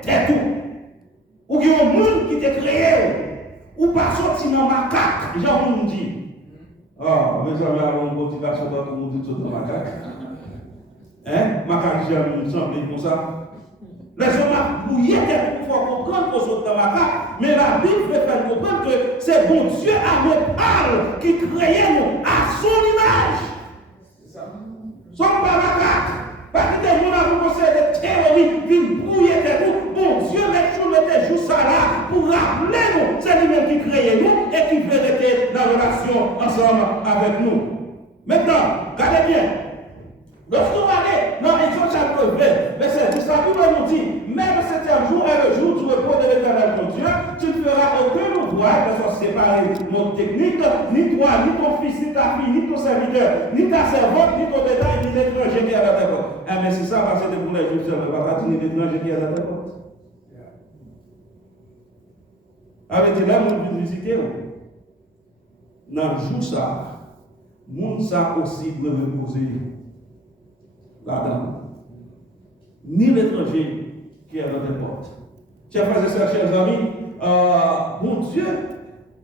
tête ou qui un monde qui t'a créé ou pas sorti dans macaque, genre on dit. Ah, mes amis, alors on motivation dans tout le monde dit dans macaque. Hein? Macaque j'aime sembler comme ça. Les hommes bouillé il faut comprendre qu'on saute dans macaque, mais la Bible fait faire comprendre que c'est bon Dieu à notre parle qui créait nous à son image. C'est ça. Son pas macaque. Parce que des gens ont commencé des théories qui brouillent tout. Bon Dieu met toujours ça là pour rappeler nous. C'est lui-même qui crée nous et qui fait rester dans la relation ensemble avec nous. Maintenant, regardez bien. Lorsqu'on va aller dans Exode chapitre 20, verset 10, la Bible nous dit, même le septième jour est le jour du repos de l'Éternel ton Dieu, tu ne feras aucun ouvrage, de sorte séparé mon technique, ni toi, ni ton fils, ni ta fille, ni ton serviteur, ni ta servante, ni ton bétail, ni l'étranger qui est à ta porte. Ah, mais c'est ça, parce que pour les Juifs, ça ne va pas dire l'étranger qui est à ta porte. Avec des là, on peut visiter. Dans le jour ça, monde ça aussi peut reposer là-dedans. Ni l'étranger qui est à notre porte. Chers frères et sœurs, chers amis, mon Dieu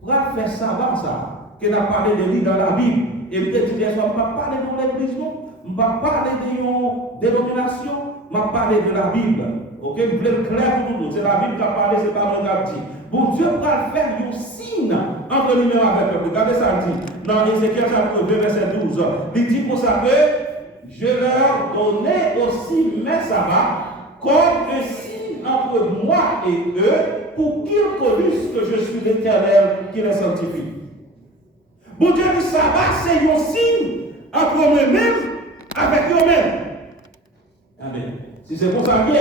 va faire ça, qu'il a parlé de lui dans la Bible. Et peut-être que je ne vais pas parler de l'église, je ne vais pas parler de dénomination, je vais parler de la Bible. Ok, vous voulez le clair pour tout le monde. C'est la Bible qui a parlé, c'est pas mon dit. Bon Dieu va faire un signe entre nous avec le peuple. Regardez ça dit dans Ézéchiel chapitre 2, verset 12. Il dit pour ça que je leur donnais aussi mes sabbats comme un signe entre moi et eux pour qu'ils connaissent que je suis l'Éternel qui les sanctifie. Bon Dieu, le sabbat, c'est un signe entre eux-mêmes avec eux-mêmes. Amen. Si c'est pour ça, bien,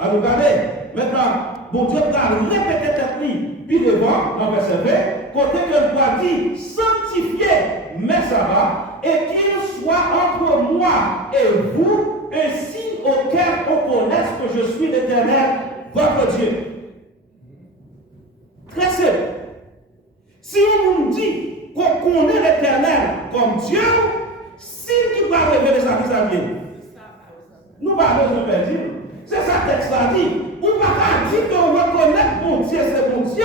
à nous garder. Maintenant, bon Dieu va répéter cette ligne, puis devant, dans verset 20, côté que doit dire sanctifier mes sabbats et qu'il soit entre moi et vous un signe auquel on connaisse que je suis l'Éternel, votre Dieu. Très simple. Si on nous dit qu'on connaît l'Éternel comme Dieu, signe qui va révéler sa vie à bien. Nous parlons de dire. C'est ça que texte a dit. On ne va pas dire qu'on reconnaît bon Dieu, c'est bon Dieu.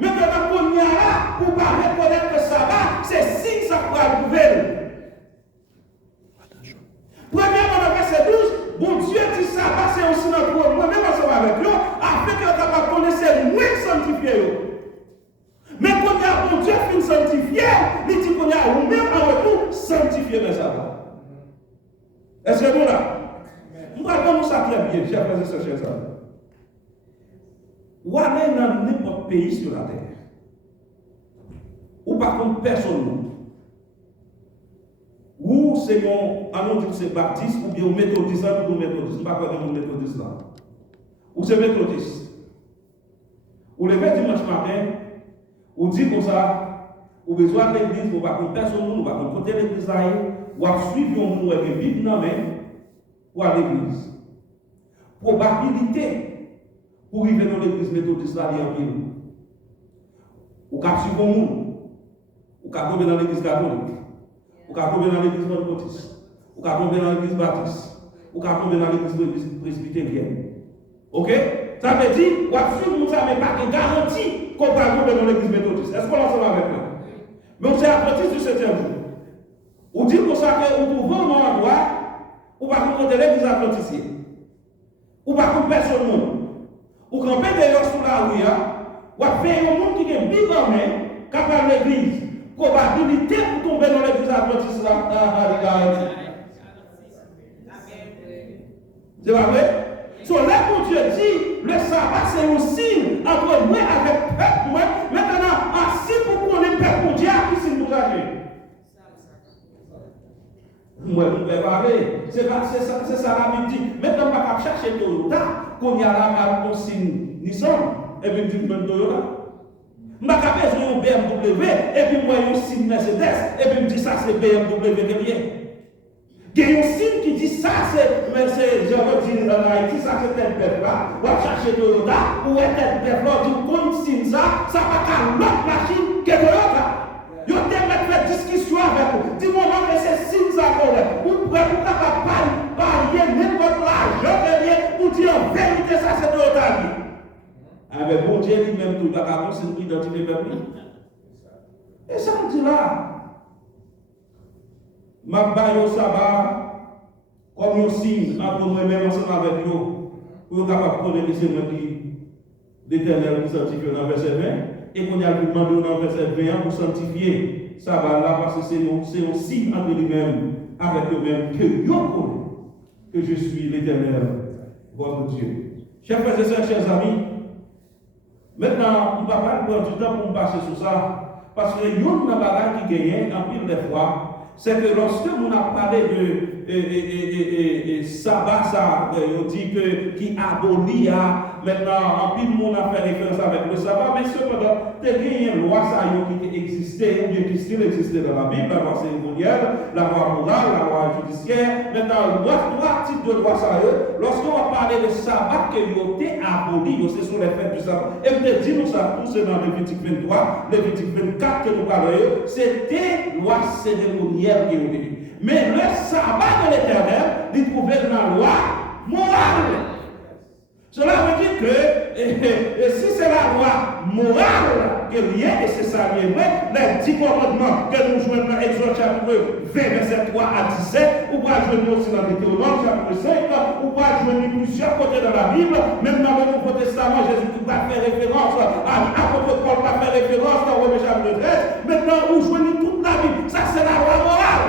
Mais quand on est là, pour ne pas reconnaître que ça va, c'est signe ça pour approuver. Premièrement, dans le verset 12, bon Dieu dit ça va, c'est aussi notre moi-même ensemble avec nous, afin que nous capable de connaître moins sanctifié. Mais quand il y a bon Dieu qui sanctifié, il dit qu'on y a nous-mêmes en retour sanctifié, mais ça va. Est-ce que nous là? Nous allons nous ça très bien, chers frères et sœurs, chers amis. Ou aller dans n'importe pays sur la terre. Ou par contre personne. Ou c'est allons dire que c'est baptiste ou bien méthodiste ou méthodiste. Pas quoi de méthodiste là. Ou c'est méthodiste. Ou le dimanche matin, ou dit comme ça, ou besoin de l'église, ou pas contre personne, ou pas contre côté l'église là, ou à suivre un monde avec une Bible dans main. Ou à l'église. Probabilité pour arriver dans l'église méthodiste là, il y a un pile. Ou qu'à suivre un monde. Ou qu'à tomber dans l'église catholique. Ou qu'à tomber dans l'église pentecôtiste. Ou qu'à tomber dans l'église baptiste. Ou qu'à tomber dans l'église presbytérienne. Ok? Ça veut dire, ou à suivre un monde, ça ne veut pas garantie qu'on va tomber dans l'église méthodiste. Est-ce qu'on l'ensemble avec moi? Mais on s'est apprenti du 7e jour. Ou dit pour ça qu'on trouve un endroit. Ou pas qu'on compte l'église adventiste. Ou pas qu'on personne. Ou qu'on peut d'ailleurs sous la rue, ou à faire un monde qui est bien en main, capable de l'église. Probabilité pour tomber dans l'église adventiste là, c'est pas vrai? Sur là, quand Dieu dit, le sabbat c'est un signe entre moi avec le peuple. Maintenant, ainsi pour qu'on ait le peuple pour Dieu, qui signe pour ça? Moi, je ne vais pas parler. C'est ça la Bible dit. Maintenant, on ne va pas chercher Toyota, qu'on y a la marque qu'on signe Nissan, et puis je dis même Toyota. Je ne vais pas besoin de BMW, et puis moi, je signe Mercedes, et puis je dis ça, c'est BMW derrière. Il y a un signe qui dit ça, c'est, je veux dire en Haïti, ça c'est tel peuple là. On va chercher Toyota, ou est tel peuple là, on signe ça, ça va qu'à l'autre machine que Toyota. Yo te mettre faire discussion avec vous. Dis-moi que c'est signe ça qu'on est. Ou prêt pour capable parier n'importe l'argent derrière pour dire en vérité ça c'est de l'autre. Avec bon Dieu lui-même, tout le monde c'est une identité peuple. Et ça me dit là, ma baille au sabbat, comme un signe entre nous-mêmes ensemble avec nous, pour nous capables de connaître que c'est moi qui l'Éternel qui sanctifie dans le verset 20, et qu'on a demandé dans le verset 21 pour sanctifier sabbat là, parce que c'est un signe entre lui-même, avec eux-mêmes, que nous connaissons que je suis l'Éternel, votre Dieu. Chers frères et sœurs, chers amis, maintenant, on ne va pas prendre du temps pour me passer sur ça, parce que il y a une bagarre qui gagne en pile des fois, c'est que lorsque on a parlé de sabbat, ça, on dit que qui abolit, maintenant, en pile monde a fait référence avec le sabbat, mais cependant, il y a une loi qui existait, ou bien qui still existait dans la Bible, la loi cérémonielle, la loi morale, la loi judiciaire. Maintenant, trois types de lois, lorsqu'on va parler de sabbat, que vous avez aboli, ce sont les fêtes du sabbat. Et peut-être dis-nous ça, tout c'est dans Lévitique 23, Lévitique 24 que nous parlons, c'était loi cérémonielle qui est. Mais le sabbat de l'Éternel, il trouvait dans la loi morale. Cela veut dire que si c'est la loi morale que liée, et c'est ça lié, les 10 commandements que nous jouons dans Exode chapitre 20, verset 3 à 17, ou pas jouer aussi dans Deutéronome chapitre 5, ou pas jouer plusieurs côtés dans la Bible, même dans le Nouveau Testament, Jésus va faire référence à l'apôtre Paul va faire référence dans Romains chapitre 13. Maintenant, vous jouez toute la Bible. Ça, c'est la loi morale.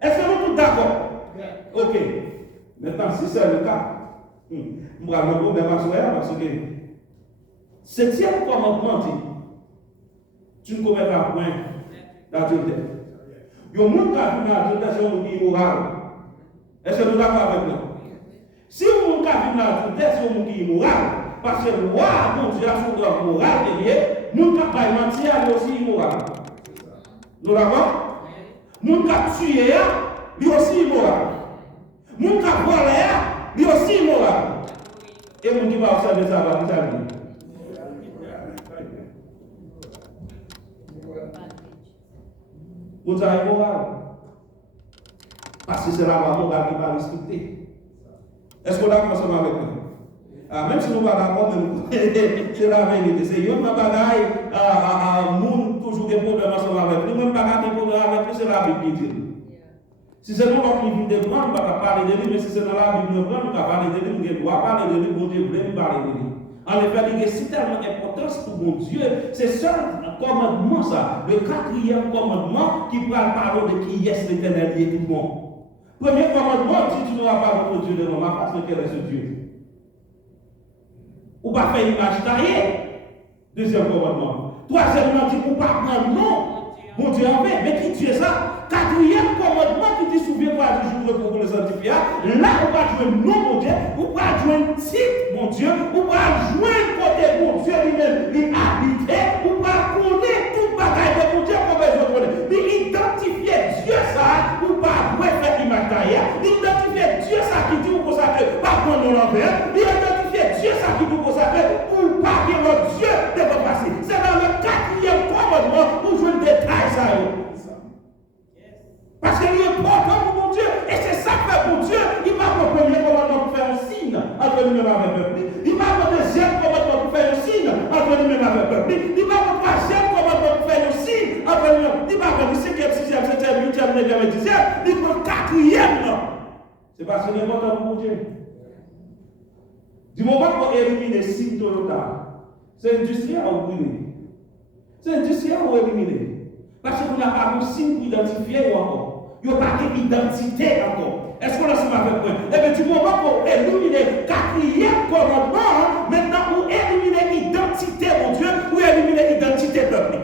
Est-ce que nous sommes d'accord? Ok. Maintenant, si c'est le cas, moi, je vais vous parce que septième commandement dit tu ne commets pas point d'adultère. Il y a un monde qui a vu l'adultère, c'est un monde qui est immoral. Est-ce que nous sommes d'accord avec nous? Si un monde qui a vu l'adultère, c'est un monde qui est immoral, parce que le roi, mon Dieu, a son droit moral derrière, le monde qui a pas menti, il est aussi immoral. Nous d'accord? Le monde qui a tué, il est aussi immoral. Le monde qui a volé, il est aussi immoral. Et mon qui va observer ça va vous dire. Vous avez moral. Parce que c'est la loi morale qui va respecter. Est-ce qu'on a commencé avec nous? Même si nous ne sommes pas d'accord, c'est la vérité. C'est une bagaille à monde toujours des problèmes ensemble avec nous. Même pas des problèmes avec nous, c'est la Bible qui dit. Si c'est dans notre livre de prendre, on ne va pas parler de lui, mais si c'est dans la Bible de prendre, on va parler de lui, on doit parler de lui, bon Dieu voulait parler de lui. En effet, il y a si tellement d'importance pour mon Dieu, c'est ça un commandement, ça, le quatrième commandement qui parle parler de qui est l'Éternel et tout le monde. Premier commandement, dit tu n'auras pas votre Dieu devant ma face, mais quel est ce Dieu? Ou pas faire image taillée. Deuxième commandement. Troisièmement, dit pour pas prendre non. Mon Dieu en fait, mais qui tue ça? Quatrième commandement qui dit souviens-toi du jour pour le sanctifier. Là, on va jouer non, mon Dieu, on va jouer un type, mon Dieu, on va jouer côté, mon Dieu lui-même, l'habité, on va connaître tout bagaille de mon Dieu qu'on va jouer. Identifier Dieu ça, on va jouer faire image derrière. Identifier Dieu ça qui dit ou consacrer, pas prendre l'envers. Identifier Dieu ça qui dit ou consacrer, pour pas que notre Dieu ne va passer. C'est dans le quatrième commandement pour jouer le détail ça. Parce qu'il est important pour mon Dieu. Et c'est ça que fait pour Dieu. Il m'a le premier commandement pour faire un signe entre nous-mêmes avec le peuple. Il m'a le deuxième commandement pour faire un signe entre nous-mêmes avec le peuple. Il m'a le troisième commandement pour faire un signe entre nous-mêmes. Il m'a le cinquième, sixième, septième, huitième, neuvième et dixième. Il m'a le quatrième. C'est parce que c'est important pour mon Dieu. Du moment qu'on élimine les signes total, c'est industriel ou brûlé. C'est industriel ou éliminé. Parce qu'on n'a pas de signe pour identifier ou encore. Il n'y a pas d'identité encore. Est-ce qu'on a ce avec moi? Eh bien, du moment qu'on élimine le quatrième commandement, maintenant on élimine l'identité, mon Dieu, ou élimine l'identité peuple.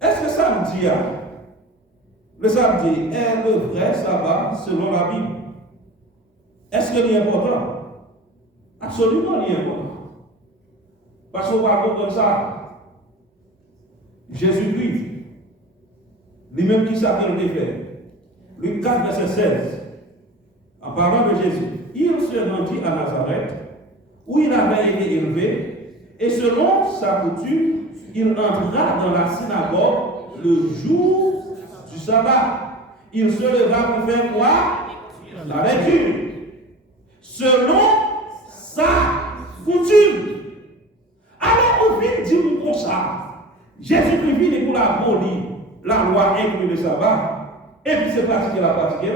Est-ce que ça me dit, le samedi est le vrai sabbat selon la Bible? Est-ce que c'est important? Absolument, c'est important. Parce qu'on va comprendre ça. Jésus-Christ, lui-même qui s'appelle les faits. Luc 4, verset 16. En parlant de Jésus, il se rendit à Nazareth, où il avait été élevé, et selon sa coutume, il entra dans la synagogue le jour du sabbat. Il se leva pour faire quoi? La lecture. pratiquer la pratique.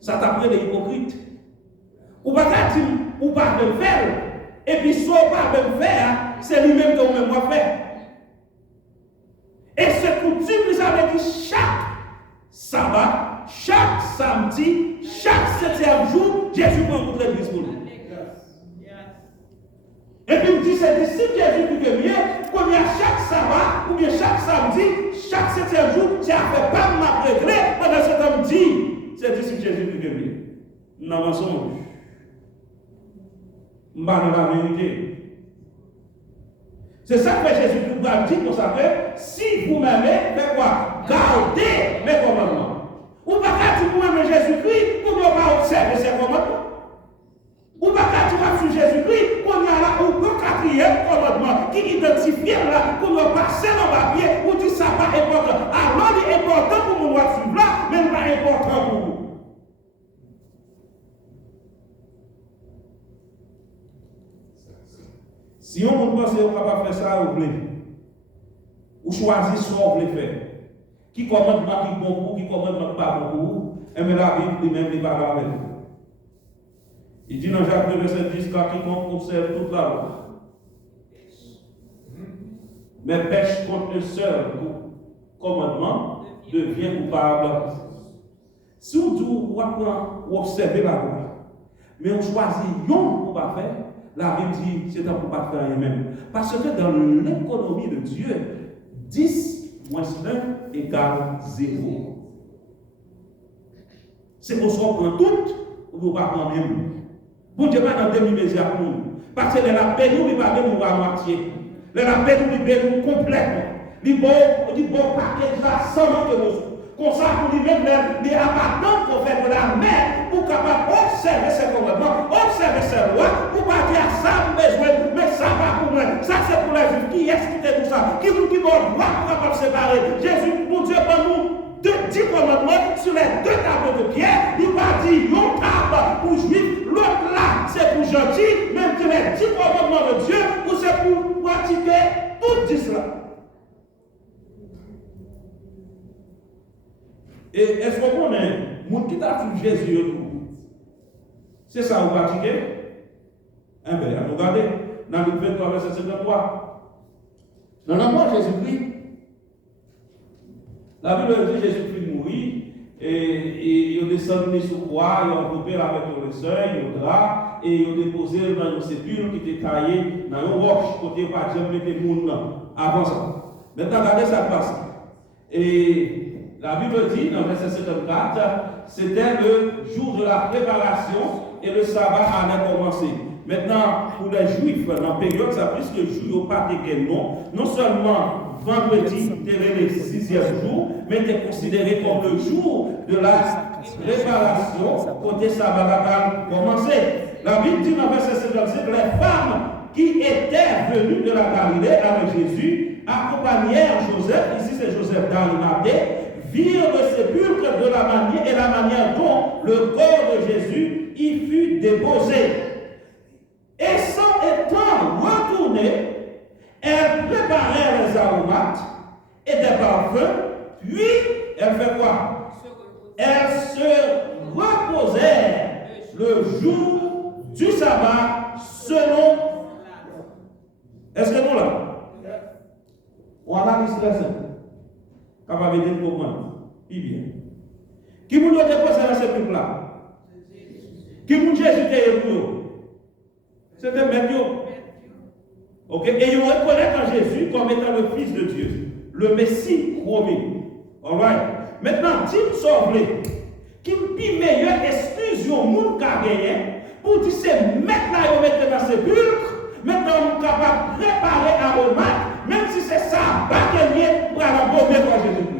Ça t'apprend les hypocrites. Ou pas dire, ou pas le faire. Et puis, soit pas le faire, c'est lui-même que vous-même va faire. Et ce coutume, ça veut dire chaque sabbat, chaque samedi, chaque 7e jour, Jésus prend toute l'église pour nous. Et puis il dit, c'est disciples Jésus qui est mieux, qu'on y a chaque sabbat, ou bien chaque samedi, chaque 7e jour, c'est à faire pas ma réglé, pendant ce temps dit, c'est disciples Jésus qui est mieux. Nous avons mensonge. Nous avons la vérité. C'est ça que Jésus nous a dit pour ça que si vous m'aimez, faites quoi? Gardez mes commandements. Ou pas qu'à dire vous m'aimez Jésus-Christ, pour ne pas observer ses commandements. Ou pas qu'à dire sur Jésus-Christ, qu'on a là au 4e commandement qui identifie là, pour nous passer dans le papier, pour dire ça pas important. Alors il est important pour nous suivre là, mais pas important pour vous. Si on pense qu'on est capable de faire ça, vous voulez. Ou choisir ce qu'on voulez faire. Qui commande pas qui bon pour, qui commande pas bon pour, et bien la Bible lui-même n'est pas avec vous. Il dit dans Jacques 2, verset 10, car quiconque observe toute la loi, mais pêche contre le seul commandement, devient coupable. Si on dit ou observer la loi, mais on choisit yon pour pas faire, la Bible dit c'est un pour pas faire rien-même. Parce que dans l'économie de Dieu, 10 moins 1 égale 0. C'est qu'on soit prend tout ou nous pas prendre même. Bon Dieu pas dans demi-mesure pour nous. Parce que la paix nous, il va nous à moitié. La paix nous, il nous complètement. Il bon paquet là sans que nous. Comme ça, pour lui-même, les abattants qu'on fait de la mer, pour capable observer ses commandements, observer ses lois, pour pas dire ça, besoin, mais ça va pour moi. Ça, c'est pour les juifs. Qui est-ce qui fait tout ça? Qui nous dit bon droit pour capable séparer? Jésus, mon Dieu, pour nous, 10 commandements sur les 2 tableaux de pierre. Il va dire, une table pour juifs, l'autre là, c'est pour gentil, même que les 10 commandements de Dieu, ou c'est pour pratiquer tout 10 là. Et est-ce qu'on connaît, mon qui t'a fait Jésus, c'est ça vous pratiquez? Eh bien, regardez, dans le 23, verset 53. Dans la mort de Jésus-Christ, la Bible dit Jésus-Christ mourit, et il est descendu sous croix, il a coupé avec le seuil, le drap, et il a déposé dans une sépulcre qui était taillée dans une roche, côté par Dieu, mettait le monde avant ça. Maintenant, regardez ça passe. Et la Bible dit, dans verset 54, c'était le jour de la préparation et le sabbat allait commencer. Maintenant, pour les Juifs, dans la période, ça plus que le jour pas de non seulement vendredi, c'était le 6e jour, mais était considéré comme le jour de la préparation, côté sabbat allait commencer. La Bible dit dans verset 55, les femmes qui étaient venues de la Galilée avec Jésus accompagnèrent Joseph, ici c'est Joseph d'Arimathée, virent le sépulcre de la manière dont le corps de Jésus y fut déposé. Et sans étant retournées, elles préparèrent les aromates et des parfums, puis elles fait quoi? Elles se reposèrent le jour du sabbat selon. Est-ce que nous là? On analyse très simple. Capable de comprendre. Puis bien. Qui vous a déposé dans ce truc là? Qui vous Jésus était pour vous? C'était Matthieu. Ok? Et ils reconnaissent Jésus comme étant le Fils de Dieu, le Messie promis. Alright? Maintenant, si vous savez qui est meilleure exclusion monde qui a gagné pour dire c'est maintenant vous mettez dans ce pulcre, maintenant vous êtes capable de préparer aromate, même si c'est ça, pas gagner pour aller bomber pour Jésus-Christ.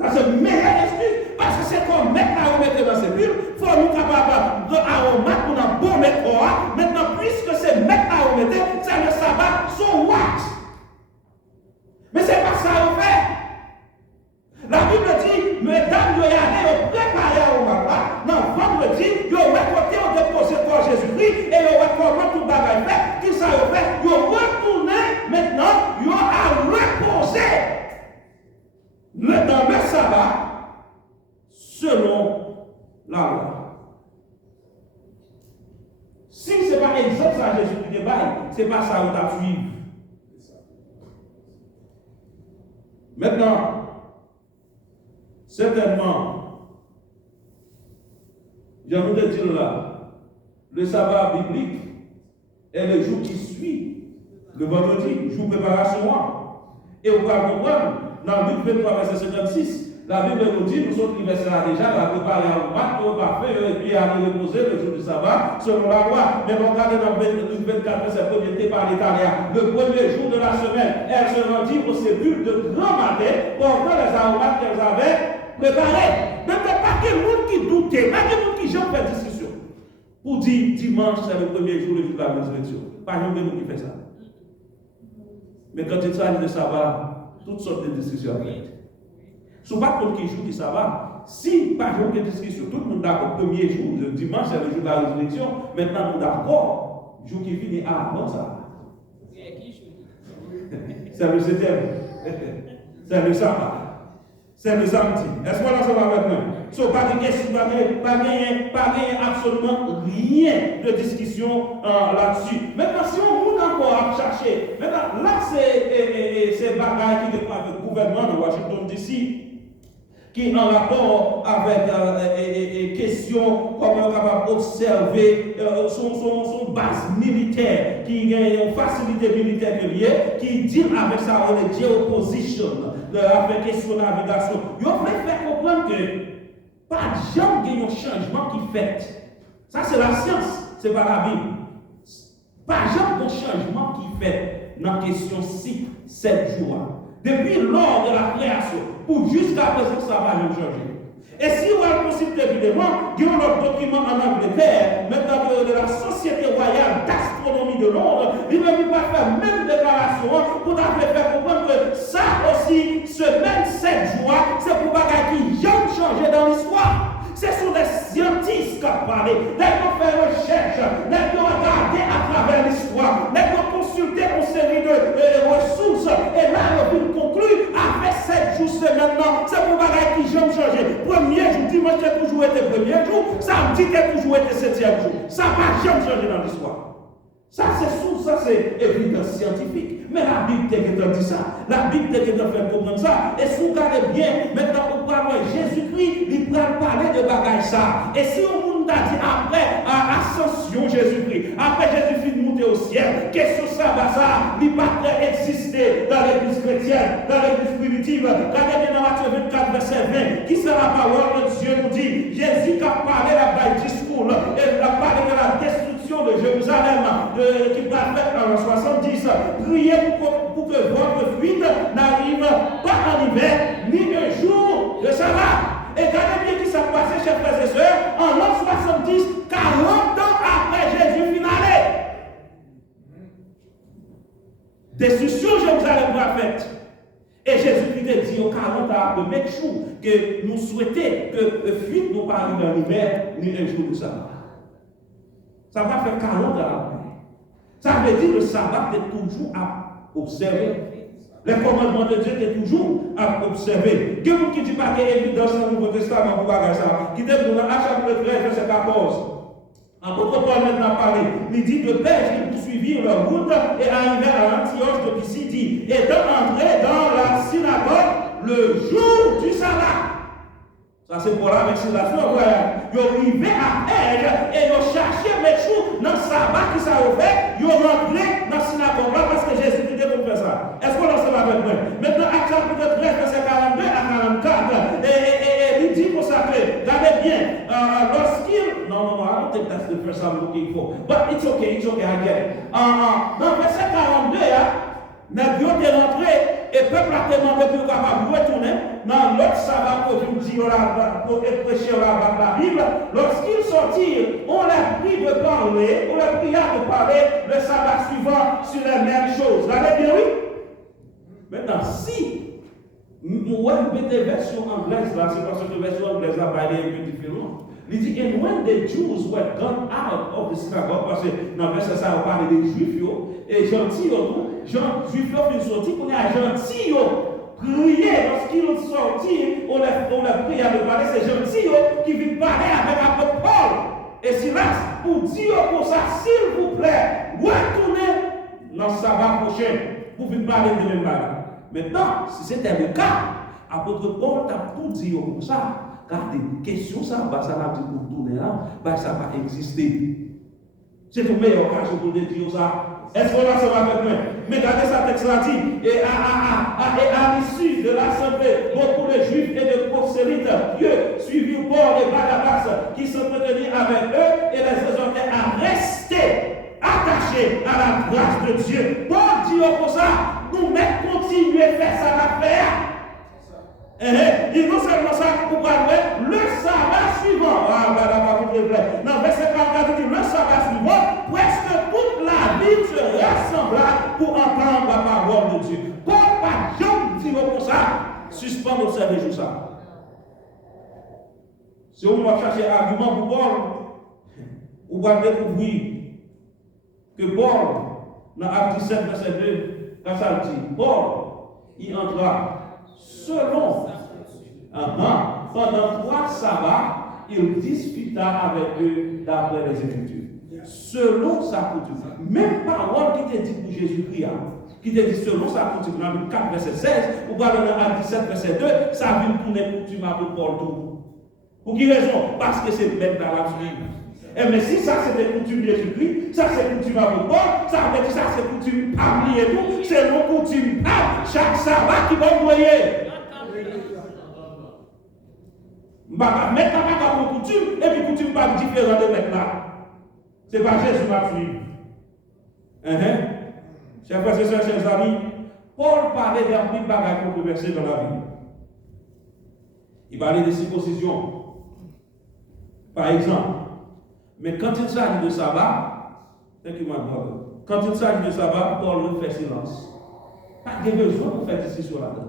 Ça c'est une meilleure excuse, parce que c'est comme maintenant vous mettez dans ce pulcre, il faut nous capables d'aromate pour nous bomber quoi. Maintenant, puisque c'est maintenant vous mettez, c'est le sabbat, so what? Mais c'est pas ça qu'on fait. La Bible dit, mesdames, vous allez préparer au matin. Non, vendredi, vous allez déposer pour Jésus-Christ et vous allez comment tout le bagage fait. Qui ça vous fait? Vous retournez maintenant, vous allez reposer. sabbat selon la loi. Si ce n'est pas exemple ça Jésus qui déballe, ce n'est pas ça où tu as suivi. Maintenant, certainement, je vous le dire là, le sabbat biblique est le jour qui suit le vendredi, jour préparation. Et vous pouvez comprendre, dans Luc 23, verset 56, la Bible nous dit, nous sommes verset là déjà, la préparer en matin, au parfait, et puis aller reposer le jour du sabbat, selon la loi. Mais regardez dans Luc 24, verset 1er, par l'Italien, le premier jour de la semaine, elle se rendit au sépulcre de grand matin, portant les aromates qu'elles avaient préparés. Maintenant, pas que monde qui doutait, pas que monde qui jamais fait discussion. Pour dire dimanche, c'est le premier jour, le jour de la résurrection. Pas jamais de monde qui fait ça. Mais quand il s'agit de sabbat, toutes sortes de discussions sont faites. Si vous pas contre qui joue qui sabbat, si par exemple de discussion, tout le monde d'accord, premier jour, le dimanche, c'est le jour de la résurrection, maintenant nous d'accord, jour qui finit avant ça. C'est le septième. C'est le sabbat. C'est le samedi. Est-ce qu'on a ça avec moi? So, pas de question, pas absolument rien de discussion là-dessus. Maintenant, si on monte encore à chercher, maintenant, là, c'est bagaille qui dépend avec le gouvernement de Washington DC, qui est en rapport avec question comment on est capable d'observer son base militaire, qui a une facilité militaire qui dit avec ça, on est geoposition, avec question de navigation. Il faut faire comprendre que pas de gens qui ont un changement qui fait. Ça, c'est la science, ce n'est pas la Bible. Pas de gens qui ont un changement qui fait dans la question 6, 7 jours. Depuis lors de la création, pour jusqu'à présent, ça va même changer. Et si vous avez possible évidemment, il y a un document en Angleterre, maintenant de la Société royale d'astronomie de Londres, il ne peut pas faire même déclaration pour faire comprendre que ça aussi, ce même 7 jours, c'est pour bagaille qui vient changer dans l'histoire. Ce sont des scientifiques qui parlent, qui ont fait recherche, qui ont regardé à travers l'histoire, qui ont consulté une série de ressources, et là, ils concluent avec 7 jours maintenant, c'est pour bagaille qui vient changer. Premier jour, dimanche, c'est toujours été premier jour, samedi, c'est toujours été 7e jour. Ça ne va jamais changer dans l'histoire. Ça, c'est évidence scientifique. Mais la Bible dit ça. La Bible fait comprendre ça. Et si vous regardez bien, maintenant, vous parlez Jésus-Christ, il va parler de bagaille ça. Et si on a dit après ascension Jésus-Christ, après Jésus-Christ monté au ciel, qu'est-ce que ça va ça? Il va pas exister dans l'église chrétienne, dans l'église primitive. Regardez bien dans Matthieu 24, verset 20, qui c'est la parole de Dieu nous dit. Jésus qui a parlé là-bas, discours, et a parlé de la destruction de Jérusalem, qui va faire en 70. Priez pour que votre fuite n'arrive pas en hiver, ni un jour de sabbat. Et regardez bien qui s'est passé, chers frères et sœurs, en l'an 70, 40 ans après Jésus finalé. Destruction Jérusalem va faite. Et Jésus-Christ a dit aux 40 ans après, même jour, que nous souhaitons que fuite nous pas arrive en hiver, ni un jour de sabbat. Ça va faire 40 ans après. Ça veut dire que le sabbat est toujours à observer. Les commandements de Dieu est toujours à observer. Quelqu'un qui dit pas qu'il y a évidence dans le Nouveau Testament pour faire ça, qui dit dans Actes chapitre 13, verset 14. Apôtre Paul maintenant parlé, il dit de Perse qu'ils poursuivirent leur route et arrivèrent à Antioche de Pisidie, étant entrés dans la synagogue le jour du sabbat. Ça c'est pour la vaccination, ils ont arrivé à elle et ils ont cherché mes choux dans le sabbat qui s'est ouvert, ils ont rentré dans la synagogue là parce que Jésus dit qu'on fait ça. Est-ce qu'on en sait avec moi? Maintenant, Acte chapitre 13, verset 42 à 44, et il dit pour ça que, regardez bien, lorsqu'il. Non, I don't think that's the verse I'm looking for. But it's okay, I get it. Dans verset 42, Nagio est rentré et le peuple a demandé pour capable de retourner dans l'autre sabbat pour prêcher la Bible. Lorsqu'ils sortirent, on l'a pris de parler, on l'a prié de parler le sabbat suivant sur les mêmes choses. Vous avez bien, oui? Maintenant, si nous avons des versions anglaises là, c'est parce que les versions anglaises là parlent un peu différent. Il dit, and when the Jews were gone out of the synagogue, parce que dans le verset ça, on parle des Juifs, et gentils, Juifs sont sortis, on est gentils, prier lorsqu'ils sont sortis, on les pour la prière de parler, c'est gentil qui vient parler avec l'apôtre Paul et Silas pour dire pour ça, s'il vous plaît, retournez dans le sabbat prochain pour venir parler de même bagarre. Maintenant, si c'était le cas, l'apôtre Paul t'a tout dit comme ça. Regardez, question ça, ça n'a dit pour tourner là, ça va exister. C'est le meilleur occasion pour dire ça. Est-ce qu'on a ça avec moi? Mais regardez ça, texte là dit, et à l'issue de l'assemblée, beaucoup de juifs et de prosélytes, Dieu suivirent Paul et Barnabas qui s'entretenaient avec eux et les exhortaient à rester attachés à la grâce de Dieu. Paul dit comme ça, nous mettons continuer à faire ça à faire. Et non seulement ça, pour parler, le sabbat suivant, dans verset 44, dit le sabbat suivant, presque toute la ville se rassembla pour entendre la parole de Dieu. Paul pas jamais dit comme ça, suspend d'observer tout ça. Si on va chercher un argument pour Paul, on va découvrir que Paul, dans Acte 17, verset 2, quand ça dit, Paul, il entra selon, pendant 3 sabbats, il discuta avec eux d'après les Écritures. Selon sa coutume. Même parole qui était dit pour Jésus-Christ, qui était dit selon sa coutume, dans Luc 4, verset 16, ou dans Acte 17, verset 2, ça vient tourner coutume pour Paul tout. Pour qui raison? Parce que c'est mettre dans la vie. Mais si ça c'est des coutumes de Jésus-Christ, ça c'est coutume pour Paul, ça veut dire ça c'est coutume pas et tout, c'est nos coutumes pas. Chaque sabbat qui va envoyer. Mettre pas comme coutume, et puis coutume pas différent de mettre là. C'est pas Jésus qui m'a suivi. Chers frères et sœurs, chers amis, Paul parlait d'un petit bagage controversé dans la Bible. Il parlait de circoncision. Par exemple. Mais quand il s'agit de sabbat, quand il s'agit de sabbat, Paul fait silence. Pas de besoin pour faire discussion là-dedans.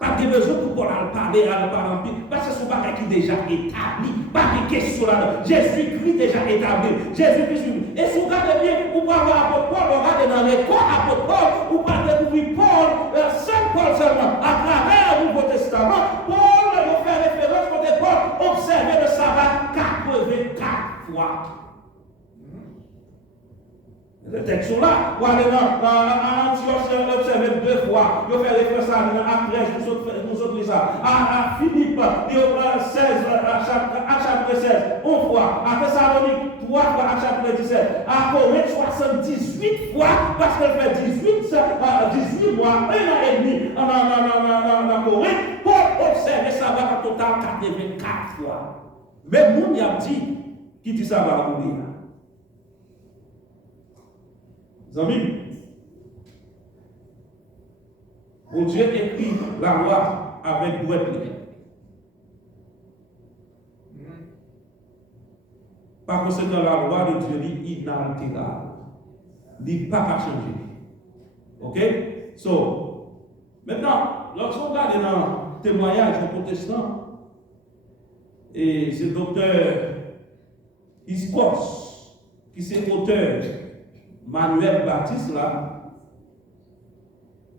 Pas de besoin pour Paul parler à la parole, parce que ce n'est pas qui est déjà établi. Pas de question là-dedans. Jésus-Christ déjà établi. Jésus-Christ. Et si vous regardez bien, vous parlez à Paul, vous regardez dans les corps à Paul, vous parlez de Paul, Saint Paul seulement, à travers le Nouveau Testament, Paul vous fait référence côté Paul, observez le sabbat 84 fois. Le texte là, vous allez dans Antioche, observez 2 fois. Vous faites référence à 13, nous autres ça. À Philippe, 16, à chapitre 16, 1 fois. À Thessalonique, 3 fois, à chapitre 17. À Corinthe, 78 fois, parce qu'elle fait 18 mois, 1 an et demi dans Corinthe. Pour observer ça va en total 84 fois. Mais mon y a dit, qui dit ça va vous dire. Amis, bon Dieu écrit la loi avec doigt plié. Par conséquent, la loi de Dieu est inaltérable. Il n'est pas à changer. Ok? So, maintenant, lorsqu'on regarde dans le témoignage des protestants, et c'est le docteur Iskos, qui est auteur Manuel Baptiste là,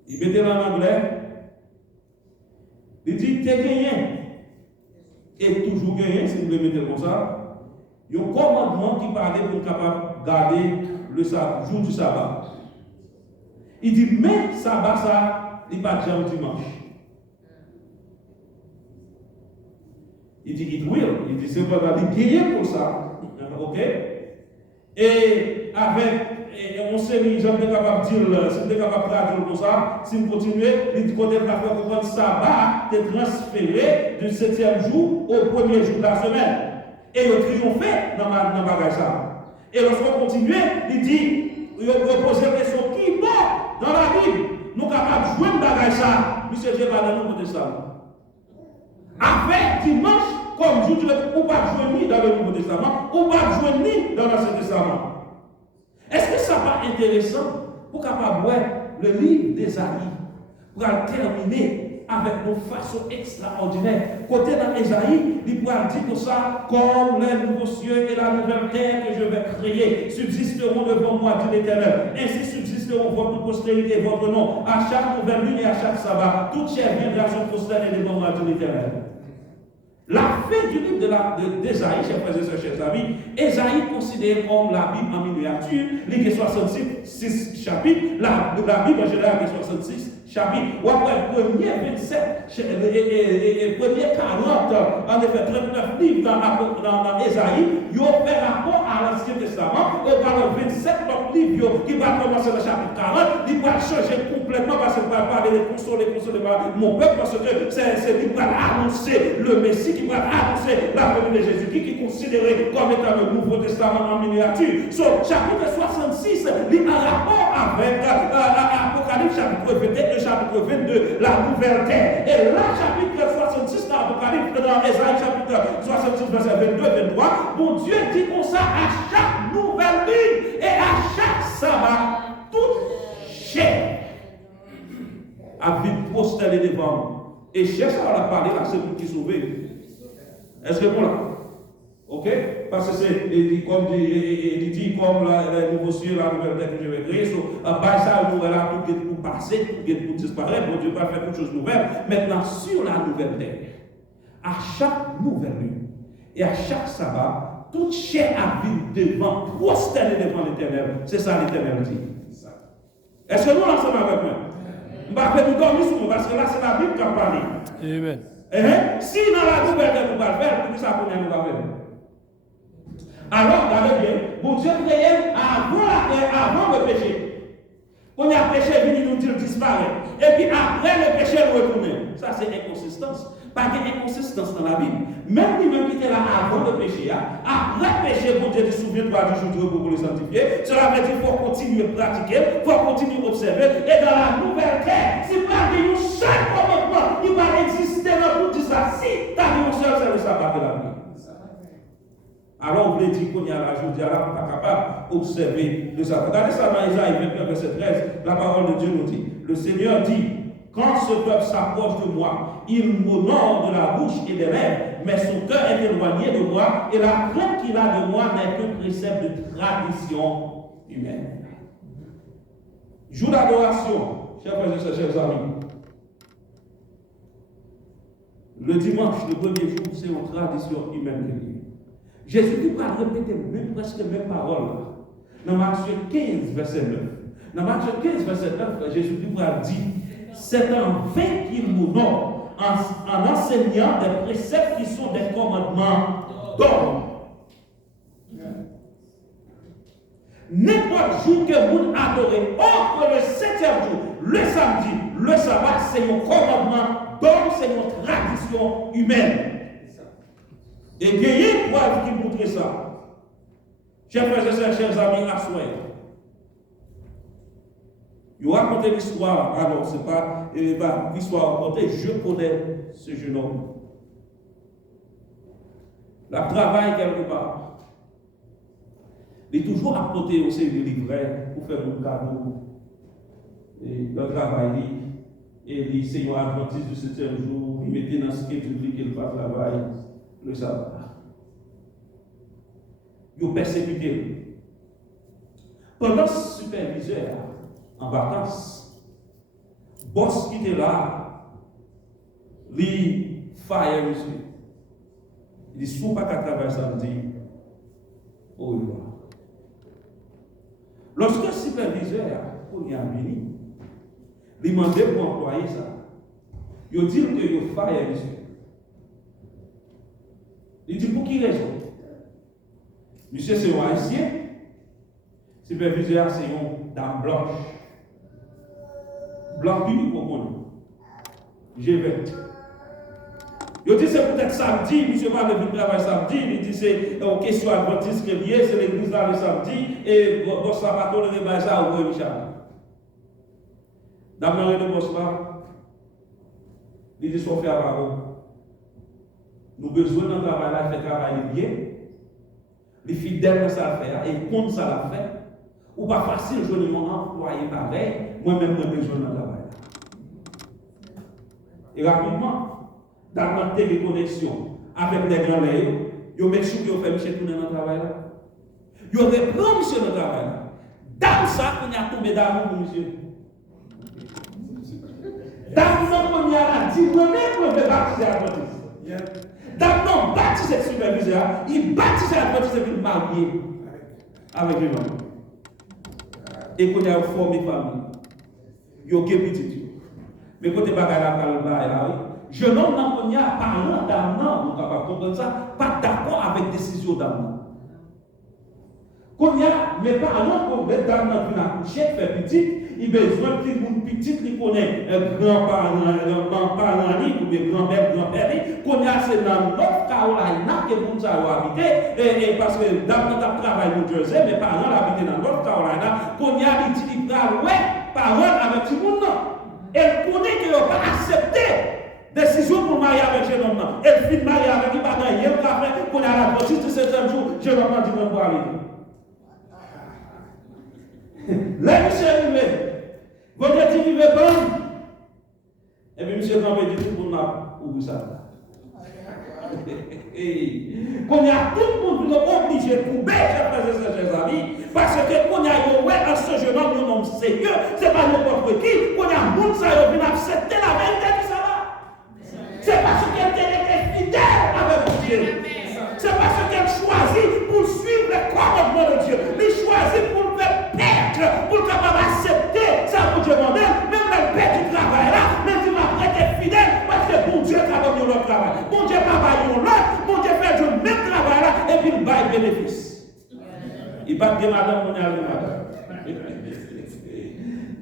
il mettait en anglais, il dit t'es gagné et toujours gagné, si vous le mettez comme ça, il y a un commandement qui parlait pour être capable de garder le jour du sabbat. Il dit mais sabbat ça, il pas jamais dimanche. Il dit it will, il dit c'est pas il gagné pour ça, ok? Et avec on sait que j'en suis capable de dire, si vous êtes capable de traduire comme ça, si vous continuez, il dit qu'on est capable de comprendre sabbat, de transférer du 7e jour au 1er jour de la semaine. Et il triomphait dans le bagage ça. Et lorsqu'on continue, il dit, il pose la question qui est bon dans la Bible. Nous sommes capables de jouer le bagage ça. Monsieur Dieu va dans le Nouveau Testament. Avec dimanche, comme jour, ou pas jouer ni dans le Nouveau Testament, ou pas jouer ni dans l'Ancien Testament. Est-ce que ça va intéressant pour capable voir le livre d'Ésaïe pour terminer avec une façon extraordinaire? Côté dans Ésaïe, il pourra dire que ça, comme les nouveaux cieux et la nouvelle terre que je vais créer subsisteront devant moi, dit l'Éternel. Ainsi subsisteront votre postérité, votre nom, à chaque nouvelle lune et à chaque sabbat. Toute chair viendra se prosterner devant moi, dit l'Éternel. La fin du livre d'Ésaïe, chers frères et sœurs, chers amis, Ésaïe considéré comme la Bible en miniature, il y a 66 chapitres, la Bible en général a 66 chapitres, ou après le premier 27, et premier 40, en effet 39 livres dans Ésaïe, ils ont fait rapport à l'Ancien Testament, et par le 27 autres livres qui va commencer le chapitre 40, il va changer complètement parce qu'il va parler de consoler mon peuple, parce que c'est lui qui va annoncer le Messie, qui va annoncer la venue de Jésus-Christ, qui est considéré comme étant le Nouveau Testament en miniature. Chapitre 66, il a un rapport avec Apocalypse chapitre 21 et chapitre 22, la nouvelle terre. Et là, chapitre 66 dans Apocalypse, dans Ésaïe chapitre 66, verset 22-23, mon Dieu dit comme ça à chaque nouvelle ligne et à chaque sabbat, toute chair a vu prosterner devant. Et chair, ça on a parlé là, c'est vous qui sauvez. Est-ce que bon là? Ok? Parce que c'est, il dit comme le nouveau ciel, la nouvelle terre que je vais créer, ça, nous là, tout est pour passer, tout est pour disparaître, bon Dieu va faire quelque chose de nouvelle. Maintenant, sur la nouvelle terre, à chaque nouvelle lune et à chaque sabbat, toute chair a vu devant, prosterner devant l'Éternel. C'est ça l'Éternel dit. Est-ce que nous ensemble avec moi? Je ne vais pas nous dormir sur nous, parce que là, c'est la Bible qui a parlé. Amen. Si dans la nouvelle terre, nous allons faire, tout ça, nous allons faire. Alors, regardez bien, bon Dieu créé avant la terre, avant le péché. Quand il y a péché, il nous dit disparaît. Et puis après le péché, il retourne. Ça, c'est inconsistance. Pas d'inconsistance dans la Bible. Même lui-même qui était là avant le péché, après le péché, bon Dieu dit souviens-toi du jour de repos pour le sanctifier. Cela veut dire qu'il faut continuer à pratiquer, il faut continuer à observer. Et dans la nouvelle terre, si pas de un seul commandement, il va exister dans tout ça. Si tu as un seul, c'est le sabbat de la vie. Alors, on voulait dire qu'on y a la journée, on n'est pas capable d'observer le sabbat. Regardez ça dans Isaïe 29, verset 13. La parole de Dieu nous dit, le Seigneur dit, quand ce peuple s'approche de moi, il m'honore de la bouche et des lèvres, mais son cœur est éloigné de moi, et la crainte qu'il a de moi n'est qu'un précepte de tradition humaine. Jour d'adoration, chers frères et chers amis. Le dimanche, le premier jour, c'est une tradition humaine. Jésus va répéter presque les mêmes paroles. Dans Matthieu 15, verset 9. Dans Matthieu 15, verset 9, Jésus va dire, c'est en vain qu'il m'honore en enseignant des préceptes qui sont des commandements d'homme. N'importe jour que vous adorez, or que le 7e jour, le samedi, le sabbat, c'est un commandement d'homme, c'est une tradition humaine. Et il y a une preuve qui montre ça. Chers frères et sœurs, chers amis, à soi. Il raconte l'histoire, alors c'est pas l'histoire racontée, je connais ce jeune homme. La travail quelque part. Il est toujours à côté aussi des livrets pour faire un cadeau. Et le travail, et les seigneurs adventistes du 7e jour, il mettait dans ce qu'il va travailler le sabbat. Il persécuté. Pendant ce superviseur, en vacances, boss qui était là, lui, fire monsieur. Il dit, si vous ne pouvez pas travailler samedi, oh, il va. Lorsque le superviseur, pour y venir, il demandait pour employer ça. Il dit que il fire monsieur. Il dit, pour qui raison? Monsieur, c'est un haïtien. Superviseur, c'est une dame blanche. Blanc unique pour moi. Je vais. Il dit, c'est peut-être samedi. Monsieur va venir travailler samedi. Il dit, c'est une question adventiste qui est liée. C'est l'église là le samedi. Et bon, ça va tolérer ça au Michel. Dans le boss là, il dit, son frère Baron. Nous avons besoin d'un travail là, fait travail bien. Les fidèles dans sa affaire, et compte ça la fait. Ou pas facile, je ne employé pareil, moi-même, j'ai besoin d'un travail. Et rapidement, dans la téléconnexion avec les grands lèvres, ils ont mis sûr qu'ils ont fait monsieur tourner dans le travail là. Ils ont repris monsieur dans le travail là. Dans ça, on a tombé d'amour pour monsieur. Dans ça, on a dit, moi-même, on fait baptiser à la Dans baptise le superviseur, il baptise l'apprenti, et puis marié avec un homme. Et qu'on a formé famille. Il y a deux petites. Mais quand tu vas là, jeune homme, quand il y a parlant d'âme, on est capable de comprendre ça, pas d'accord avec la décision d'âme. Quand il y a, mais parlant, quand les dames viennent accoucher, faire petit, il a besoin de monde petit qui connaît grand-parent, ou bien grand-mère, grand-père. Quand il y a, c'est dans North Carolina que les gens ont habité, et parce que dame n'a travaillé au Jersey, mais parents habitent dans North Carolina, quand il y a, il dit, ouais, parents avec tout le monde. Elle connaît qu'il n'a pas accepté décision pour marier avec jeune homme. Elle finit de marier avec lui pendant hier, après, qu'on a la procédure de 7 jours, jeune homme dit qu'on va aller. Là, monsieur est arrivé. Votre dit qu'il veut bon. Et puis, monsieur Campé dit tout le monde a ouvert ça. Qu'on y a tout le monde obligé de couper, chers amis, parce que qu'on y a ouais, ce jeune homme, un homme sérieux, c'est pas n'importe qui, qu'on y a un monde qui a accepté la vérité de ça. C'est parce qu'elle était fidèle avec Dieu. C'est parce qu'elle choisit pour suivre le commandement de Dieu. Elle choisit pour le faire perdre, pour capable accepter ça pour Dieu demande. Même le père du travail là, même si ma prête est fidèle, parce que bon Dieu travaille dans notre travail. Bon Dieu travaille dans l'autre, bon Dieu fait le même travail là, et puis il va y bénéfice. Il va dire madame, on est à madame.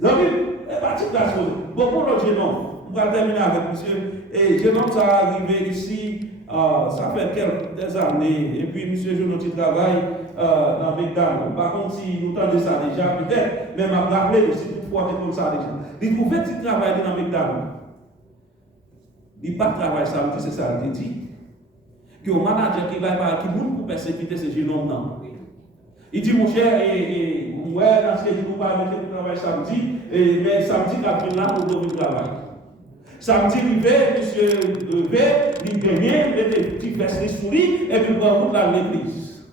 Donc, il va dire la chose. Beaucoup de gens, on va terminer avec monsieur. Et jeune homme, ça arrivé ici. Ça fait quelques années, et puis M. Jonoti travaille dans McDonald's. Par contre, si nous tendons ça déjà, peut-être, mais m'a rappelé aussi toutefois que comme ça déjà. Il trouvait qu'il travaille dans McDonald's. Il n'a pas travaillé samedi, c'est ça qu'il dit. Que le manager qui va qui nous pour persécuter ce jeune homme. Il dit, mon cher, ouais, dans ce que je vous parle, je travaille samedi, mais samedi, quand il là, on doit travailler. Samedi, monsieur levé, il baignait, il mettait des petits versets sous lui, et puis il va dans l'église.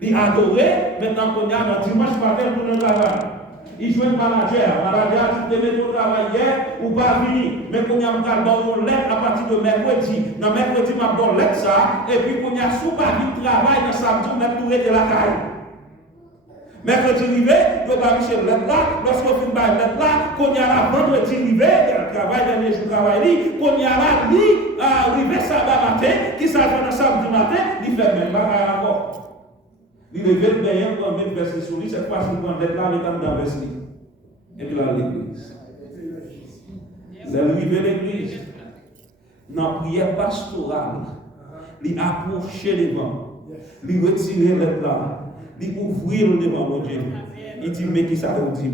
Il adorait, maintenant qu'on y a dans dimanche matin pour le travail. Il joue un manager, tu te mets au travail hier ou pas fini. Mais qu'on y a un lettre à partir de mercredi. Dans mercredi, je vais donner lettre ça, et puis qu'on y a sous pas de travail dans samedi, on va tourner de la caille. Mercredi rivé, il va Michel lettre là, lorsqu'on finit par lettre là, qu'on y a la vendredi rivé, il travaille dans les jours travail, qu'on y a là, lui, arrivé samedi matin, qui s'arrête dans samedi matin, il fait même pas encore. Il levé le bain, on met le verset sur lui, cette fois-ci, il prend lettre là, il est dans le verset. Et puis là, l'église. Il est arrivé l'église. Dans la prière pastorale, il approche les vents, il retire lettre là. Il ouvrir le devant mon Dieu. Il dit, mais qui ça vous dit?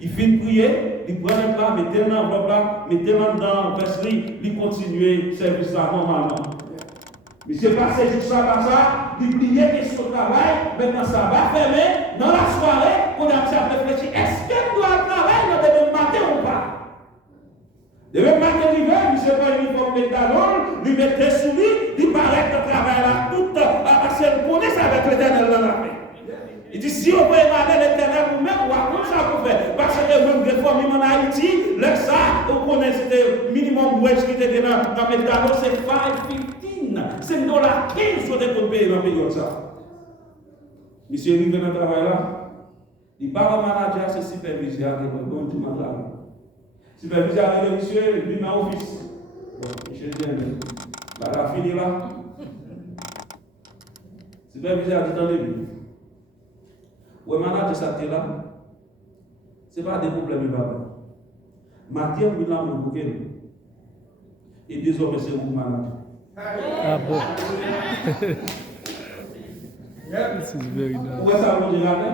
Il finit de prier, il prend le plat, mettez-le dans le plat, mettez-le dans le verset, il continue le service là normalement. Mais c'est passé juste ça par ça, il priait que son travail, maintenant ça va fermer, dans la soirée, on a réfléchi, est-ce qu'elle doit travailler le demain matin ou pas? Le même matin d'hiver, il se prend une uniforme McDonald's, il mettait sous lui, il paraît que travail là, tout, parce qu'elle connaît ça avec l'éternel dans la main. Il dit, si on peut émaner l'éternel vous-même, on va comme ça pour faire. Parce que même des fois, même en Haïti, là, ça, on connaît, c'était minimum wage qui était dans McDonald's, c'est 5,15. C'est $15 sur des pour payer dans le pays comme ça. Monsieur arrivé dans le travail là, il parle au manager, c'est superviseur, qui est bon, tout le monde travail. Superviseur arrive, monsieur, lui m'a office. Bon, monsieur dit, bah, la fini là. Superviseur dit, attendez-vous. Ouais, manager, ça t'est là. Ce n'est pas des problèmes, papa. Matière, vous l'avez bouqué. Et désormais, c'est vous, manager. Ah bon? This is very nice. Où est-ce que vous avez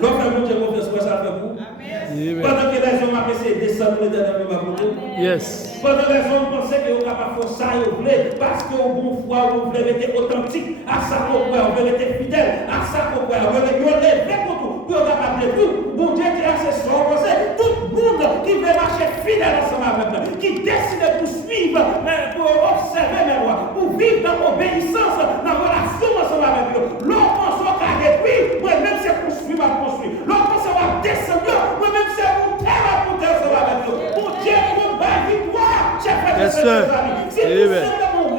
l'autre fait Dieu confiance, quoi ça fait pour? Pendant que les hommes apprécient descendre l'éternel va pour Yes. Pendant que les hommes pensaient qu'ils sont capables de faire ça, ils voulaient, parce qu'au bon foi, vous voulez être authentique, à ça qu'on croit, vous voulez être fidèle, à ça qu'on croit, vous voulez lever pour tout, vous êtes capable de tout. Bon Dieu qui a ses sorts, tout le monde qui veut marcher fidèle ensemble avec nous, qui décide de suivre, pour observer mes lois, pour vivre dans l'obéissance, dans la relation ensemble avec nous. L'homme pense qu'à depuis, moi-même c'est construit, ma construit. L'homme pense qu'à descendre, moi-même c'est monter, ma monter ensemble avec nous. Bon Dieu, pour ma victoire, j'ai fait Yes, sir. Si vous savez mon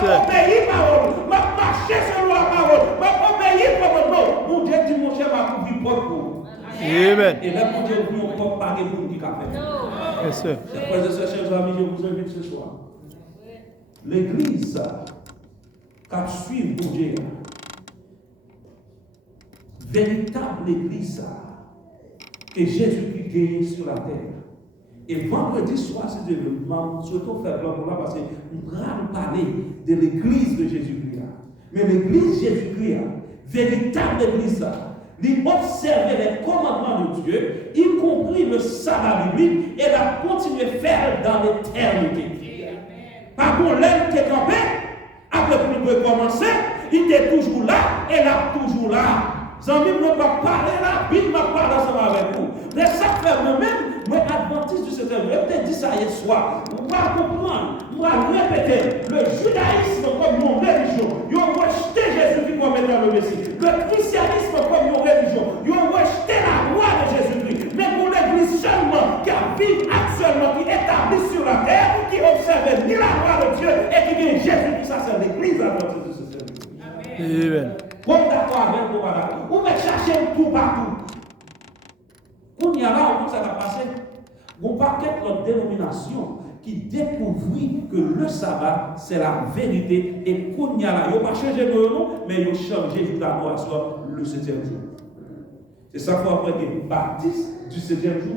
obéir parole, m'a marcher selon la parole, m'a obéir commandement. Mon Dieu dit mon cher m'a couvrir propre. Amen. Et là mon Dieu vous ne peut pas pour qui qu'a fait. Yes, sir. Frères et sœurs, chers amis, je vous invite ce soir. L'église qui suit mon Dieu, véritable église que Jésus-Christ gagne sur la terre. Et vendredi soir, si Dieu veut, nous souhaitons faire plan pour là parce que nous allons parler de l'église de Jésus-Christ. Mais l'église Jésus-Christ, véritable église, il observait les commandements de Dieu, y compris le sabbat biblique, et la continuer à faire dans l'éternité. Par contre, l'homme qui est campé, après que nous pouvons commencer, il est toujours là, et là, toujours là. Zami, ne pas parler la Bible, m'a parlé ensemble avec vous. Mais ça fait moi-même, moi, adventiste du 7e jour, je te dis ça hier soir. Vous allez comprendre, vous allez répéter, le judaïsme comme mon religion, ils ont rejeté Jésus-Christ comme étant le Messie. Le christianisme comme mon religion, ils ont rejeté la loi de Jésus-Christ. Mais pour l'église seulement, qui vit actuellement, qui est établie sur la terre, qui observe ni la loi de Dieu, et qui vient Jésus-Christ, ça c'est l'église adventiste du 7e jour. Amen. Bon, d'accord avec vous, madame. Vous me cherchez tout partout. Quand il y a là, où ça va passer, vous paquet notre dénomination qui découvrit que le sabbat, c'est la vérité. Et quand il y a là, il n'y a pas changé de nom, mais il a changé de l'adoration le 7e jour. C'est ça qu'il faut apprendre que baptiste du 7e jour.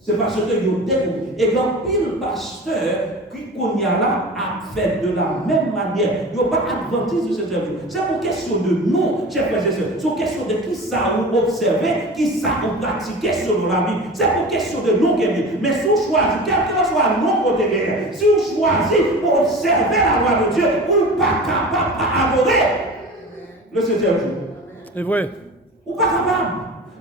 C'est parce que ils ont découvert. Et quand pile pasteur qui connaît là a fait de la même manière, ils n'ont pas adventiste de cette jour. C'est pour question de nom, chers frères et sœurs. C'est question de qui ça vous observer, qui ça vous pratiquer selon la Bible. C'est pour question de nom qu'il y a. Mais si vous choisissez, quel que soit le nom côté guerre, si vous choisissez pour observer la loi de Dieu, vous n'êtes pas capable d'adorer le 7e jour. C'est vrai. Vous n'êtes pas capable.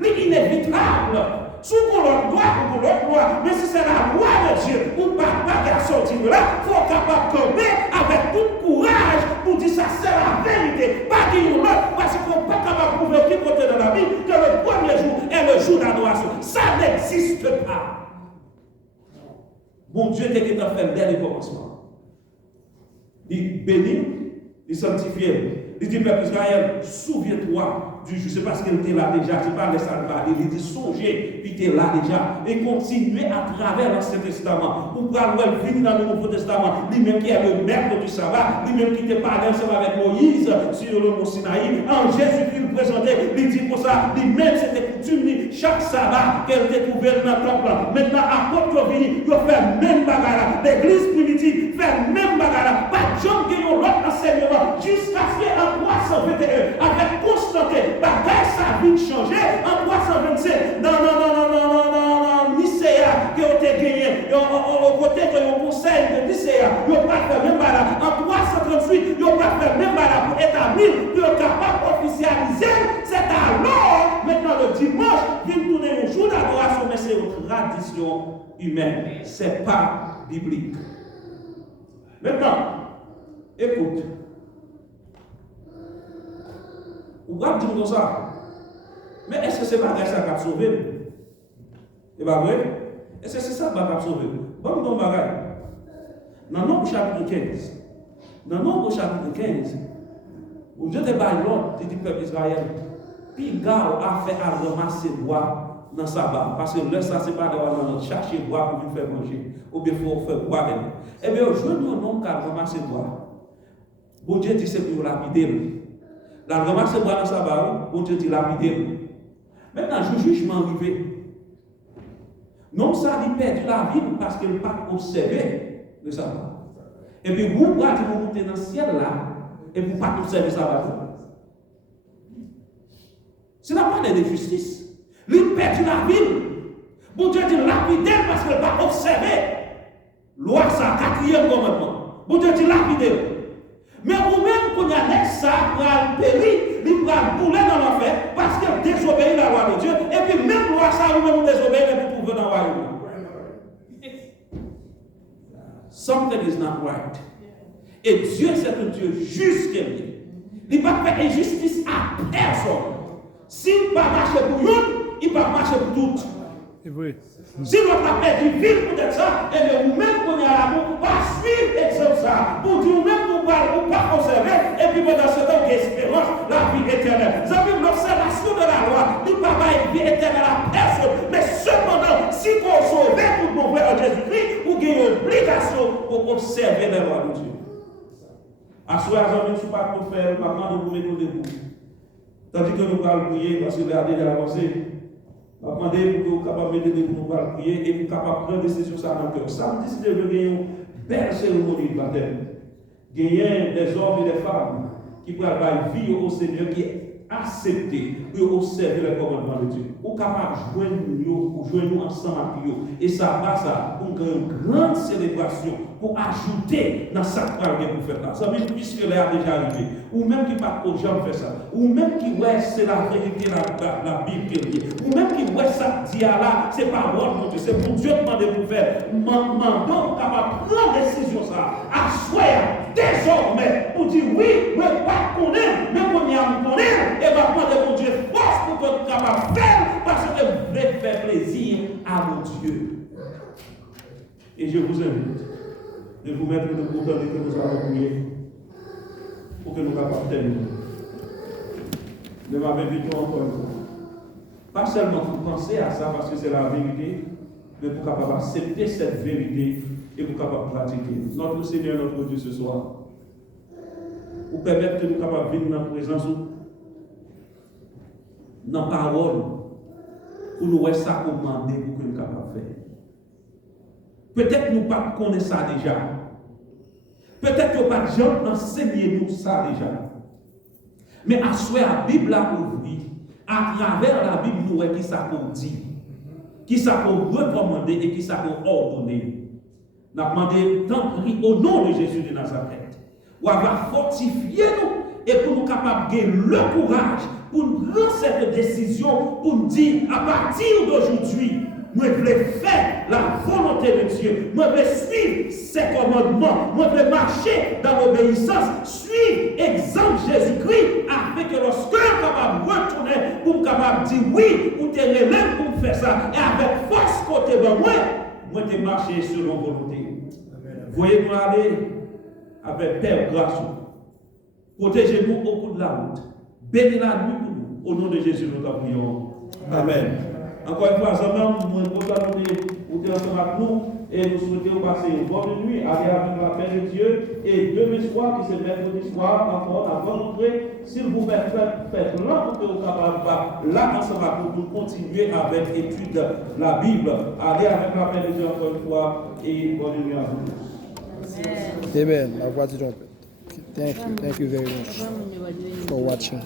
C'est inévitable. Sous l'autre loi ou l'autre loi, mais si c'est la loi de Dieu, ou pas qu'à sortir de là, il faut capable de tomber avec tout courage pour dire ça c'est la vérité. Pas dire l'autre, parce qu'il ne faut pas capable de prouver aucun côté de la Bible que le premier jour est le jour d'adoration. Ça n'existe pas. Bon Dieu était qui t'a fait dès le commencement. Il bénit, il sanctifie. Il dit, peuple Israël, souviens-toi du jour. C'est parce qu'il était là déjà. C'est pas les salvadés. Il dit, songez, puis il était là déjà. Et continuez à travers l'Ancien Testament. Pour pouvoir venir dans le Nouveau Testament. Lui-même qui est le maître du sabbat. Lui-même qui était parlé ensemble avec Moïse sur le mont Sinaï. En Jésus-Christ, il présentait. Il dit pour ça. Lui-même, c'était coutume. Chaque sabbat qu'elle découvrait dans le temple. Maintenant, à côté de venir, il fait même bagarre. L'église primitive fait même bagarre. Pas de gens qui ont l'autre enseignement. Jusqu'à ce qu'il 321, avec Constantin, bagaille sa vie changé en 327. Non, Nicéa, qui a été gagné, au côté du conseil de Nicéa, ils n'ont pas fait même bagarre. En 338, ils n'ont pas fait même bagarre pour établir, qu'ils sont capables d'officialiser. C'est alors, maintenant le dimanche, vient tourner un jour d'adoration, mais c'est une tradition humaine. Ce n'est pas biblique. Maintenant, écoute. Ou pas dire comme ça. Mais est-ce que c'est pas ça qui a sauvé? C'est pas vrai? Est-ce que c'est ça qui a sauvé? Bon, non, bagaille. Dans Nombre chapitre 15, dans Nombre chapitre 15, où Dieu te baille l'ordre du peuple Israël, puis Gao a fait à ramasser bois dans sa barre. Parce que là, ça, c'est pas de chercher bois pour lui faire manger. Ou bien il faut faire bois avec lui. Eh bien, je veux un homme qui a ramassé bois. Bon Dieu dit c'est pour lapider. La ramasse bois dans sa barre, bon Dieu dit lapider. Maintenant, le jugement arrivé. Non, ça lui perd la vie parce qu'il n'a pas observé le sabbat. Et puis, vous pouvez monter dans le ciel là, et vous ne pas observer le sabbat. Ce n'est pas de justice. Il perd la vie. Bon Dieu dit lapider parce qu'il n'a pas observé. Loi, ça, 4e commandement. Bon Dieu dit lapider. Mais vous-même, quand il y a ça, pour périr, il va bouler dans l'enfer parce qu'il désobéit la loi de Dieu. Et puis, même loi, ça, vous-même, désobéir et puis trouver dans le royaume. Something is not right. Et Dieu, c'est un Dieu juste. Il ne va pas faire injustice à personne. S'il ne va pas marcher pour une, il va marcher pour toutes. C'est vrai. Si notre appel du ville pour être ça, et bien vous-même qu'on est à l'amour, pas suivre l'exemple ça. Pour dire vous-même nous parlons, pour pas conserver, et puis pendant ce temps, espérance, la vie éternelle. Vous avez l'observation de la loi, nous pas une vie éternelle à personne. Mais cependant, si vous sauvez pour mon frère Jésus-Christ, vous avez une obligation pour observer les lois de Dieu. À ce moment-là, je ne suis pas pour faire, maman, vous mettez debout. Tandis que nous allons prier, parce que vous avez déjà avancé. Je vais demander pour que vous soyez capable de mettre pour nous prier et pour prendre une décision sur ça dans le cœur. Samedi, si je veux gagner une belle cérémonie de baptême, gagner des hommes et des femmes qui peuvent vivre au Seigneur, qui est accepté pour observer les commandements de Dieu. Ou capable de joindre nous ensemble avec eux. Et ça va ça pour une grande célébration, pour ajouter dans sa croix que vous faites là. Ça veut dire puisque là a déjà arrivé. Ou même qui pas aux gens faire ça. Ou même qui ouais c'est la vérité la Bible qui dit. Ou même qui ouais ça dit là, c'est pas moi mon Dieu, c'est pour Dieu demander pour faire. Mandons capable prendre décision ça. Asseoir désormais pour dire oui, mais pas connaître, mais on y a connaître et va demander mon Dieu force pour qu'on soit capable de faire parce que vous voulez faire plaisir à mon Dieu. Et je vous invite de vous mettre debout tandis que nous allons prier pour que nous soyons capables de terminer. Ne m'invitons encore une fois. Pas seulement pour penser à ça parce que c'est la vérité, mais pour capable accepter cette vérité et pour capable pratiquer. Notre Seigneur, notre Dieu ce soir, pour permettre que nous soyons capables de venir dans la présence dans la parole pour nous voir ça commander pour que nous soyons capables de faire. Peut-être nous pas connaissons ça déjà. Peut-être que nous pas jamais enseigné nous ça déjà. Mais à soi la Bible a ouvert, à travers la Bible nous voyons qui ça pour dire, qui ça pour recommander et qui ça pour ordonner. Nous avons demandé tant pris au nom de Jésus de Nazareth. Ou avoir fortifié nous et pour nous capables de gagner le courage pour prendre cette décision pour nous dire à partir d'aujourd'hui, nous voulons faire la volonté de Dieu. Nous voulons suivre ses commandements. Nous voulons marcher dans l'obéissance. Suivre l'exemple Jésus-Christ afin que lorsque nous sommes capables de retourner pour nous capables de dire oui, ou te relève pour faire ça. Et avec force côté de moi te marcher selon volonté. Voyez-nous aller avec Père grâce. Protégez-nous au bout de la route. Bénis la nuit pour nous. Au nom de Jésus, nous t'en prions. Amen. Encore une fois, nous sommes content de ensemble avec nous et nous souhaitons passer une bonne nuit, aller avec la paix de Dieu. Et demain soir, qui c'est mercredi soir, encore avant d'entrer, s'il vous plaît, faites là pour que vous capables là ensemble avec nous continuer avec l'étude de la Bible. Allez avec la paix de Dieu encore une fois et bonne nuit à vous. Amen. La voix du trompette. Thank you very much for watching.